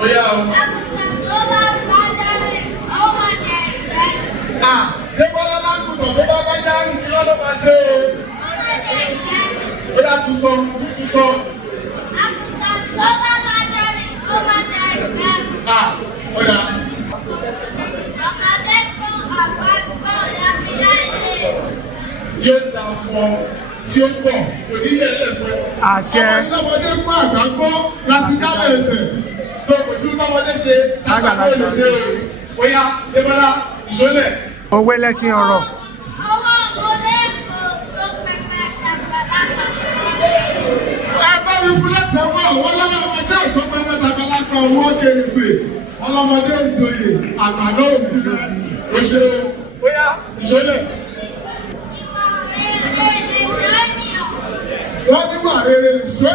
Bóyá o. Àgùntàn tó bá bá dárí, ó máa jẹ ìgbẹ́. Débọ́lá lágùntàn tó bá bá dárí kí ló máa ṣe o? Ó máa jẹ ìgbẹ́. Bóyá tún sọ. Àgùntàn tó bá bá dárí, ó máa jẹ ìgbẹ́. Ọ̀dà. Ọmọdé gbọ́ àgbà gbọ́ láti láìlé. Yóò dà fún ọ tí ó pọ̀ kò ní yẹ ẹ̀ fún ẹ. Àṣẹ. Ọmọdé gbọ́ àgbà gbọ́ láti dálé ẹsẹ̀. Tó kò sí ọmọdé ṣe àgbàgbọ́ olùṣe o. Bóyá Débọ́lá ìṣólẹ̀. Òwe lẹ́ṣin ọ̀rọ̀. Ọwọ́ ọmọdé kò tó pẹpẹ tàgbàlagbà. Ẹ bá mi fún láti ọwọ́ àwọn ọlọ́wọ́ ọmọdé tó pẹpẹ tàgbàlagbà owó kéré pé ọlọ́mọdé ìjòyè àgbàdo òbí. O ṣe o. Bóyá ìṣólẹ̀. Ìwà rere lè ṣọ́ ènìyàn. Wọ́n níwà rere lè ṣọ́